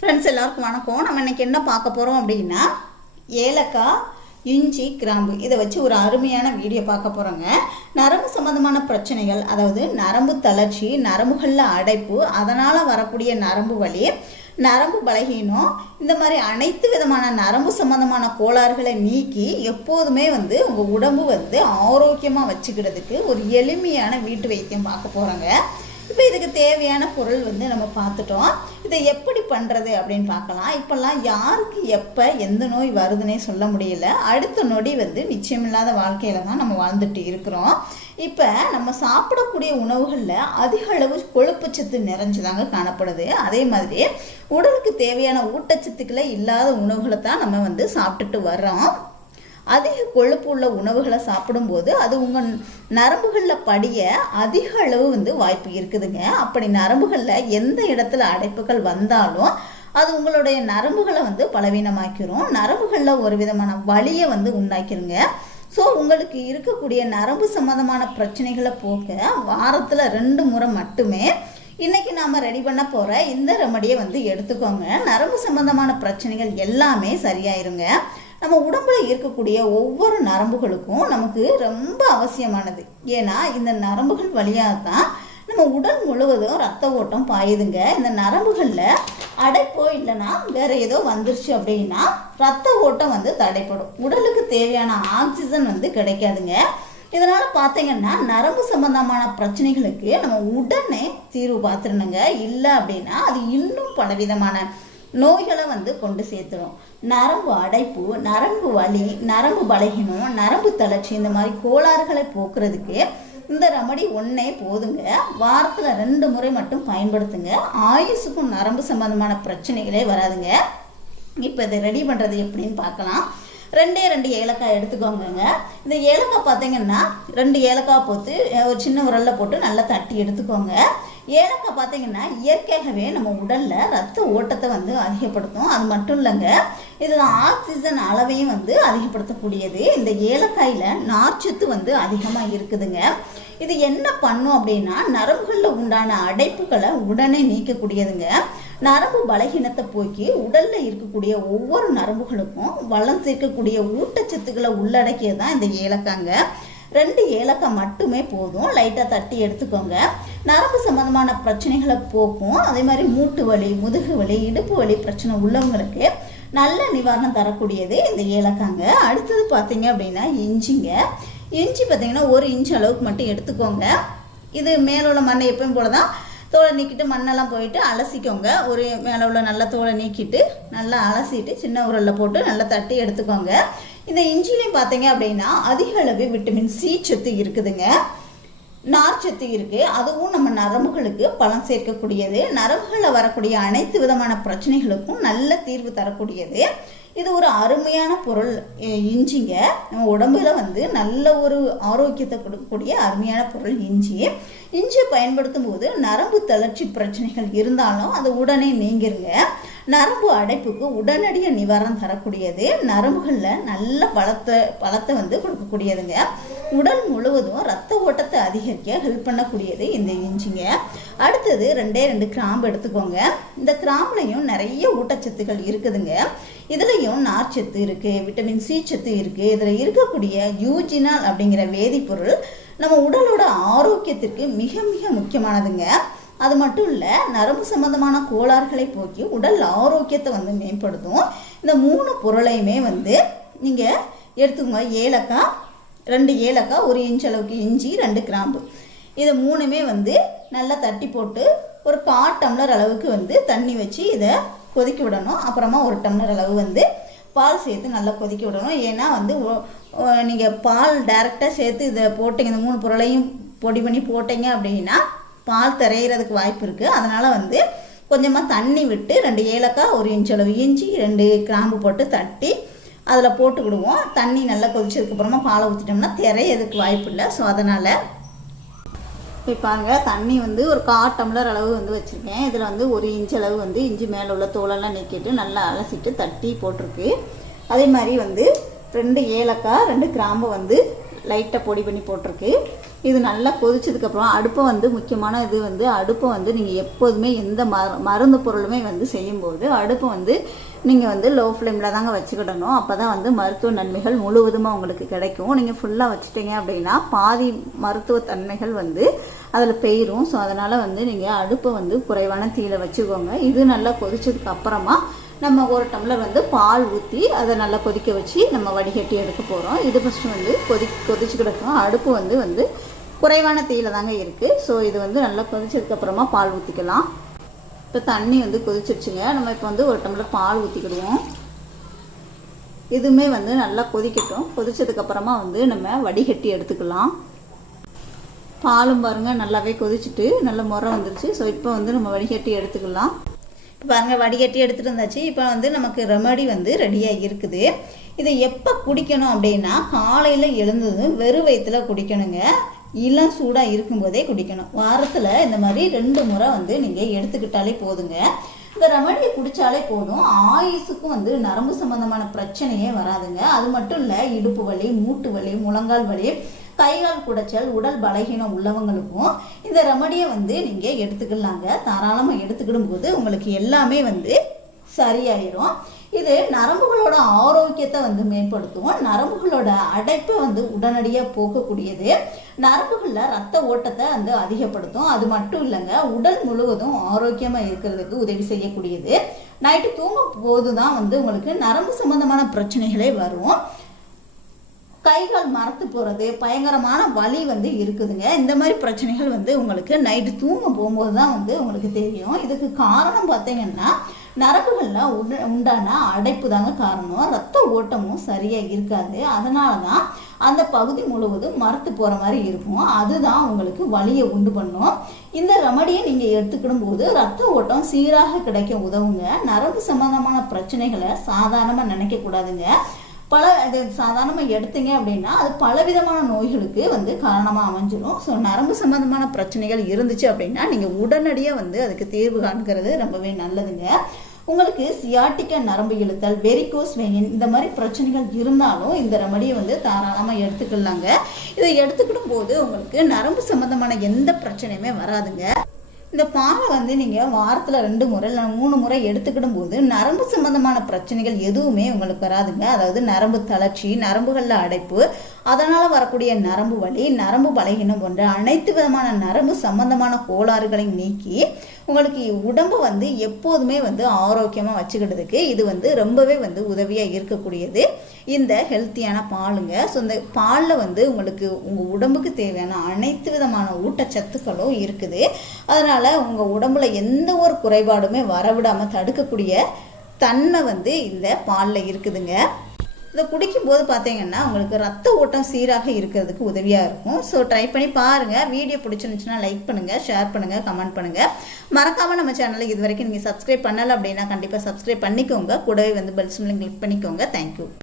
Friends எல்லாருக்கும் வணக்கம். நம்ம இன்னைக்கு என்ன பார்க்க போகிறோம் அப்படின்னா ஏலக்காய் இஞ்சி கிராம்பு. இதை வச்சு ஒரு அருமையான வீடியோ பார்க்க போகிறோங்க நரம்பு சம்மந்தமான பிரச்சனைகள் அதாவது நரம்பு தளர்ச்சி நரம்புகளில் அடைப்பு அதனால் வரக்கூடிய நரம்பு வலி நரம்பு பலகீனம் இந்த மாதிரி அனைத்து விதமான நரம்பு சம்மந்தமான கோளாறுகளை நீக்கி எப்போதுமே வந்து உங்கள் உடம்பு வந்து ஆரோக்கியமாக வச்சுக்கிறதுக்கு ஒரு எளிமையான வீட்டு வைத்தியம் பார்க்க போகிறோங்க இப்போ இதுக்கு தேவையான பொருள் வந்து நம்ம பார்த்துட்டோம். இதை எப்படி பண்ணுறது அப்படின்னு பார்க்கலாம். இப்போல்லாம் யாருக்கு எப்போ எந்த நோய் வருதுன்னே சொல்ல முடியல. அடுத்த நொடி வந்து நிச்சயமில்லாத வாழ்க்கையில் தான் நம்ம வாழ்ந்துட்டு இருக்கிறோம். இப்போ நம்ம சாப்பிடக்கூடிய உணவுகளில் அதிக அளவு கொழுப்புச்சத்து நிறைஞ்சதாங்க காணப்படுது. அதே மாதிரி உடலுக்கு தேவையான ஊட்டச்சத்துக்களை இல்லாத உணவுகளை தான் நம்ம வந்து சாப்பிட்டுட்டு வர்றோம். அதிக கொழுப்பு உள்ள உணவுகளை சாப்பிடும்போது அது உங்கள் நரம்புகளில் படிய அதிக அளவு வந்து வாய்ப்பு இருக்குதுங்க. அப்படி நரம்புகளில் எந்த இடத்துல அடைப்புகள் வந்தாலும் அது உங்களுடைய நரம்புகளை வந்து பலவீனமாக்கிரும். நரம்புகளில் ஒரு விதமான வழியை வந்து உண்டாக்கிருங்க. ஸோ உங்களுக்கு இருக்கக்கூடிய நரம்பு சம்மந்தமான பிரச்சனைகளை போக்க வாரத்தில் ரெண்டு முறை மட்டுமே இன்றைக்கி நாம் ரெடி பண்ண போகிற இந்த ரெமடியை வந்து எடுத்துக்கோங்க. நரம்பு சம்மந்தமான பிரச்சனைகள் எல்லாமே சரியாயிருங்க. நம்ம உடம்புல இருக்கக்கூடிய ஒவ்வொரு நரம்புகளுக்கும் நமக்கு ரொம்ப அவசியமானது. ஏன்னா இந்த நரம்புகள் வழியாக தான் நம்ம உடல் முழுவதும் ரத்த ஓட்டம் பாயுதுங்க. இந்த நரம்புகளில் அடைப்போ இல்லைன்னா வேற ஏதோ வந்துருச்சு அப்படின்னா ரத்த ஓட்டம் வந்து தடைப்படும் உடலுக்கு தேவையான ஆக்சிஜன் வந்து கிடைக்காதுங்க. இதனால் பார்த்தீங்கன்னா நரம்பு சம்பந்தமான பிரச்சனைகளுக்கு நம்ம உடனே தீர்வு பார்த்துருணுங்க இல்லை அப்படின்னா அது இன்னும் பலவிதமான நோய்களை வந்து கொண்டு சேர்த்துடும் நரம்பு அடைப்பு நரம்பு வலி நரம்பு பலகீனம் நரம்பு தளர்ச்சி இந்த மாதிரி கோளாறுகளை போக்குறதுக்கு இந்த ரெமடி ஒன்றே போதுங்க. வாரத்தில் ரெண்டு முறை மட்டும் பயன்படுத்துங்க. ஆயுசுக்கும் நரம்பு சம்பந்தமான பிரச்சனைகளே வராதுங்க. இப்போ இதை ரெடி பண்ணுறது எப்படின்னு பார்க்கலாம். ரெண்டே ரெண்டு ஏலக்காய் எடுத்துக்கோங்கங்க. இந்த ஏலக்காய் பார்த்தீங்கன்னா ரெண்டு ஏலக்காய் போட்டு ஒரு சின்ன உரல்ல போட்டு நல்லா தட்டி எடுத்துக்கோங்க. ஏலக்காய் பார்த்தீங்கன்னா இயற்கையாகவே நம்ம உடலில் ரத்த ஓட்டத்தை வந்து அதிகப்படுத்தும். அது மட்டும் இல்லைங்க இதில் ஆக்சிஜன் அளவையும் வந்து அதிகப்படுத்தக்கூடியது. இந்த ஏலக்காயில் நார்ச்சத்து வந்து அதிகமாக இருக்குதுங்க. இது என்ன பண்ணும் அப்படின்னா நரம்புகளில் உண்டான அடைப்புகளை உடனே நீக்கக்கூடியதுங்க. நரம்பு பலகீனத்தை போக்கி உடலில் இருக்கக்கூடிய ஒவ்வொரு நரம்புகளுக்கும் வளம் சேர்க்கக்கூடிய ஊட்டச்சத்துக்களை உள்ளடக்கியது தான் இந்த ஏலக்காங்க. ரெண்டு ஏலக்காய் மட்டுமே போதும். லைட்டாக தட்டி எடுத்துக்கோங்க. நரம்பு சம்மந்தமான பிரச்சனைகளை போக்கும். அதே மாதிரி மூட்டு வலி முதுகு வலி இடுப்பு வலி பிரச்சனை உள்ளவங்களுக்கு நல்ல நிவாரணம் தரக்கூடியது இந்த ஏலக்காங்க. அடுத்தது பார்த்தீங்க அப்படின்னா இஞ்சிங்க. இஞ்சி பார்த்தீங்கன்னா ஒரு இன்ச் அளவுக்கு மட்டும் எடுத்துக்கோங்க. இது மேலே உள்ள மண்ணை எப்பயும் போல தான் தோலை நீக்கிட்டு மண்ணெல்லாம் போயிட்டு அலசிக்கோங்க. ஒரு மேலே உள்ள நல்ல தோலை நீக்கிட்டு நல்லா அலசிட்டு சின்ன உரலில் போட்டு நல்லா தட்டி எடுத்துக்கோங்க. இந்த இஞ்சிலையும் பார்த்தீங்க அப்படின்னா அதிக அளவு விட்டமின் சி சத்து இருக்குதுங்க. நார்ச்சத்து இருக்குது அதுவும் நம்ம நரம்புகளுக்கு பலம் சேர்க்கக்கூடியது. நரம்புகளில் வரக்கூடிய அனைத்து விதமான பிரச்சனைகளுக்கும் நல்ல தீர்வு தரக்கூடியது. இது ஒரு அருமையான பொருள் இஞ்சிங்க. நம்ம உடம்புல வந்து நல்ல ஒரு ஆரோக்கியத்தை கொடுக்கக்கூடிய அருமையான பொருள் இஞ்சி. இஞ்சியை பயன்படுத்தும் போது நரம்பு தளர்ச்சி பிரச்சனைகள் இருந்தாலும் அது உடனே நீங்கிருங்க. நரம்பு அடைப்புக்கு உடனடியாக நிவாரணம் தரக்கூடியது. நரம்புகளில் நல்ல பலத்தை பலத்தை வந்து கொடுக்கக்கூடியதுங்க. உடல் முழுவதும் ரத்த ஓட்டத்தை அதிகரிக்க ஹெல்ப் பண்ணக்கூடியது இந்த இஞ்சிங்க. அடுத்தது ரெண்டே ரெண்டு கிராம்பு எடுத்துக்கோங்க. இந்த கிராம்புலையும் நிறைய ஊட்டச்சத்துக்கள் இருக்குதுங்க. இதுலேயும் நார்ச்சத்து இருக்குது விட்டமின் சி சத்து இருக்குது இதில் இருக்கக்கூடிய யூஜினால் அப்படிங்கிற வேதிப்பொருள் நம்ம உடலோட ஆரோக்கியத்திற்கு மிக மிக முக்கியமானதுங்க. அது மட்டும் இல்லை நரம்பு சம்பந்தமான கோளாறுகளை போக்கி உடல் ஆரோக்கியத்தை வந்து மேம்படுத்தும். இந்த மூணு பொருளையுமே வந்து நீங்கள் எடுத்துக்கோங்க. ஏலக்காய் ரெண்டு ஏலக்காய் ஒரு இன்ச் அளவுக்கு இஞ்சி ரெண்டு கிராம்பு. இதை மூணுமே வந்து நல்லா தட்டி போட்டு ஒரு கால் டம்ளர் அளவுக்கு வந்து தண்ணி வச்சு இதை கொதிக்க விடணும். அப்புறமா ஒரு டம்ளர் அளவு வந்து பால் சேர்த்து நல்லா கொதிக்க விடணும். ஏன்னா வந்து நீங்கள் பால் டைரெக்டாக சேர்த்து இதை போட்டிங்க. இந்த மூணு பொருளையும் பொடி பண்ணி போட்டீங்க அப்படின்னா பால் திரையிறதுக்கு வாய்ப்பு இருக்குது அதனால் வந்து கொஞ்சமாக தண்ணி விட்டு ரெண்டு ஏலக்காய் ஒரு இன்ச் அளவு இஞ்சி ரெண்டு கிராம்பு போட்டு தட்டி அதில் போட்டுக்கிடுவோம். தண்ணி நல்லா கொதிச்சதுக்கப்புறமா பாலை ஊற்றிட்டோம்னா திரையதுக்கு வாய்ப்பு இல்லை. ஸோ அதனால் இப்போ பாருங்க தண்ணி வந்து ஒரு கால் டம்ளர் அளவு வந்து வச்சுருக்கேன். இதில் வந்து ஒரு இன்ச் அளவு வந்து இஞ்சி மேலே உள்ள தோலெல்லாம் நீக்கிட்டு நல்லா அலசிட்டு தட்டி போட்டிருக்கு. அதே மாதிரி வந்து ரெண்டு ஏலக்காய் ரெண்டு கிராம்பு வந்து லைட்டாக பொடி பண்ணி போட்டிருக்கு. இது நல்லா கொதிச்சதுக்கப்புறம் அடுப்பை வந்து முக்கியமான இது வந்து அடுப்பை வந்து நீங்கள் எப்போதுமே எந்த மரு மருந்து பொருளுமே வந்து செய்யும்போது அடுப்பை வந்து நீங்கள் வந்து லோ ஃப்ளேமில் தாங்க வச்சுக்கிடணும். அப்போ தான் வந்து மருத்துவ நன்மைகள் முழுவதுமாக உங்களுக்கு கிடைக்கும். நீங்கள் ஃபுல்லாக வச்சுட்டீங்க அப்படின்னா பாதி மருத்துவ தன்மைகள் வந்து அதில் பெயரும். ஸோ அதனால் வந்து நீங்கள் அடுப்பை வந்து குறைவான தீயில வச்சுக்கோங்க. இது நல்லா கொதிச்சதுக்கு அப்புறமா நம்ம ஒரு டம்ளர் வந்து பால் ஊற்றி அதை நல்லா கொதிக்க வச்சு நம்ம வடிகட்டி எடுக்க போகிறோம் இது ஃபஸ்ட்டு வந்து கொதி கொதிச்சு கிடக்கும். அடுப்பு வந்து வந்து குறைவான தீயில தாங்க இருக்குது ஸோ இது வந்து நல்லா கொதிச்சதுக்கப்புறமா பால் ஊற்றிக்கலாம் இப்போ தண்ணி வந்து கொதிச்சிருச்சுங்க. நம்ம இப்போ வந்து ஒரு டம்ளர் பால் ஊற்றிக்கிடுவோம் இதுவுமே வந்து நல்லா கொதிக்கட்டும். கொதிச்சதுக்கப்புறமா வந்து நம்ம வடிகட்டி எடுத்துக்கலாம். பாலும் பாருங்கள் நல்லாவே கொதிச்சுட்டு நல்ல முறை வந்துருச்சு. ஸோ இப்போ வந்து நம்ம வடிகட்டி எடுத்துக்கலாம். இப்போ பாருங்கள் வடிகட்டி எடுத்துகிட்டு இருந்தாச்சு இப்போ வந்து நமக்கு ரெமடி வந்து ரெடியாக இருக்குது இதை எப்போ குடிக்கணும் அப்படின்னா காலையில் எழுந்ததும் வெறும் வயிற்றுல குடிக்கணுங்க. இளம் சூடாக இருக்கும்போதே குடிக்கணும். வாரத்தில் இந்த மாதிரி ரெண்டு முறை வந்து நீங்கள் எடுத்துக்கிட்டாலே போதுங்க. இந்த ரெமடியை குடித்தாலே போதும். ஆயுசுக்கும் வந்து நரம்பு சம்மந்தமான பிரச்சனையே வராதுங்க. அது மட்டும் இல்லை இடுப்பு வலி மூட்டு வலி முழங்கால் வலி கைகால் குடைச்சல் உடல் பலகீனம் உள்ளவங்களுக்கும் இந்த ரெமடியை வந்து நீங்கள் எடுத்துக்கலாங்க. தாராளமாக எடுத்துக்கிடும் போது உங்களுக்கு எல்லாமே வந்து சரியாயிரும். இது நரம்புகளோட ஆரோக்கியத்தை வந்து மேம்படுத்தும். நரம்புகளோட அடைப்பை வந்து உடனடியாக போக்கக்கூடியது. நரம்புகளில் ரத்த ஓட்டத்தை வந்து அதிகப்படுத்தும். அது மட்டும் இல்லைங்க உடல் முழுவதும் ஆரோக்கியமாக இருக்கிறதுக்கு உதவி செய்யக்கூடியது. நைட்டு தூங்கும் போது தான் வந்து உங்களுக்கு நரம்பு சம்மந்தமான பிரச்சனைகளே வரும். கைகால் மரத்து போகிறது பயங்கரமான வலி வந்து இருக்குதுங்க. இந்த மாதிரி பிரச்சனைகள் வந்து உங்களுக்கு நைட்டு தூங்க போகும்போது தான் வந்து உங்களுக்கு தெரியும். இதுக்கு காரணம் பார்த்தீங்கன்னா நரம்புகளில் உட உண்டான அடைப்பு தாங்க காரணம். ரத்த ஓட்டமும் சரியாக இருக்காது. அதனால தான் அந்த பகுதி முழுவதும் மரத்து போகிற மாதிரி இருக்கும். அதுதான் உங்களுக்கு வலியை உண்டு பண்ணும். இந்த ரெமடியை நீங்கள் எடுத்துக்கிடும் போது ரத்த ஓட்டம் சீராக கிடைக்க உதவுங்க. நரம்பு சம்பந்தமான பிரச்சனைகளை சாதாரணமாக நினைக்கக்கூடாதுங்க பல இது சாதாரணமாக எடுத்தீங்க அப்படின்னா அது பலவிதமான நோய்களுக்கு வந்து காரணமாக அமைஞ்சிடும் ஸோ நரம்பு சம்மந்தமான பிரச்சனைகள் இருந்துச்சு அப்படின்னா நீங்கள் உடனடியாக வந்து அதுக்கு தீர்வு காண்கிறது ரொம்பவே நல்லதுங்க. உங்களுக்கு சியாட்டிக்க நரம்பு இழுத்தல் வெரிகோஸ் வெயின் இந்த மாதிரி பிரச்சனைகள் இருந்தாலும் இந்த ரெமடியை வந்து தாராளமாக எடுத்துக்கலாங்க. இதை எடுத்துக்கிடும் போது உங்களுக்கு நரம்பு சம்மந்தமான எந்த பிரச்சனையுமே வராதுங்க. இந்த பாலை வந்து நீங்கள் வாரத்தில் ரெண்டு முறை இல்லை மூணு முறை எடுத்துக்கிடும் போது நரம்பு சம்பந்தமான பிரச்சனைகள் எதுவுமே உங்களுக்கு வராதுங்க. அதாவது நரம்பு தளர்ச்சி நரம்புகளில் அடைப்பு அதனால் வரக்கூடிய நரம்பு வலி நரம்பு பலகீனம் போன்ற அனைத்து விதமான நரம்பு சம்பந்தமான கோளாறுகளை நீக்கி உங்களுக்கு உடம்பு வந்து எப்போதுமே வந்து ஆரோக்கியமாக வச்சுக்கிட்டதுக்கு இது வந்து ரொம்பவே வந்து உதவியாக இருக்கக்கூடியது. இந்த ஹெல்த்தியான பாலுங்க. ஸோ இந்த பாலில் வந்து உங்களுக்கு உங்கள் உடம்புக்கு தேவையான அனைத்து விதமான ஊட்டச்சத்துக்களும் இருக்குது. அதனால் உங்கள் உடம்புல எந்த ஒரு குறைபாடுமே வரவிடாமல் தடுக்கக்கூடிய தன்மை வந்து இந்த பாலில் இருக்குதுங்க. இதை குடிக்கும்போது பார்த்தீங்கன்னா உங்களுக்கு ரத்த ஓட்டம் சீராக இருக்கிறதுக்கு உதவியாக இருக்கும். ஸோ ட்ரை பண்ணி பாருங்கள் வீடியோ பிடிச்சிருந்துச்சுன்னா லைக் பண்ணுங்கள் ஷேர் பண்ணுங்கள் கமெண்ட் பண்ணுங்கள் மறக்காமல் நம்ம சேனலை இது வரைக்கும் நீங்கள் சப்ஸ்கிரைப் பண்ணலை அப்படின்னா கண்டிப்பாக சப்ஸ்கிரைப் பண்ணிக்கோங்க. கூடவே வந்து பெல் சிம்லிங் கிளிக் பண்ணிக்கோங்க. Thank you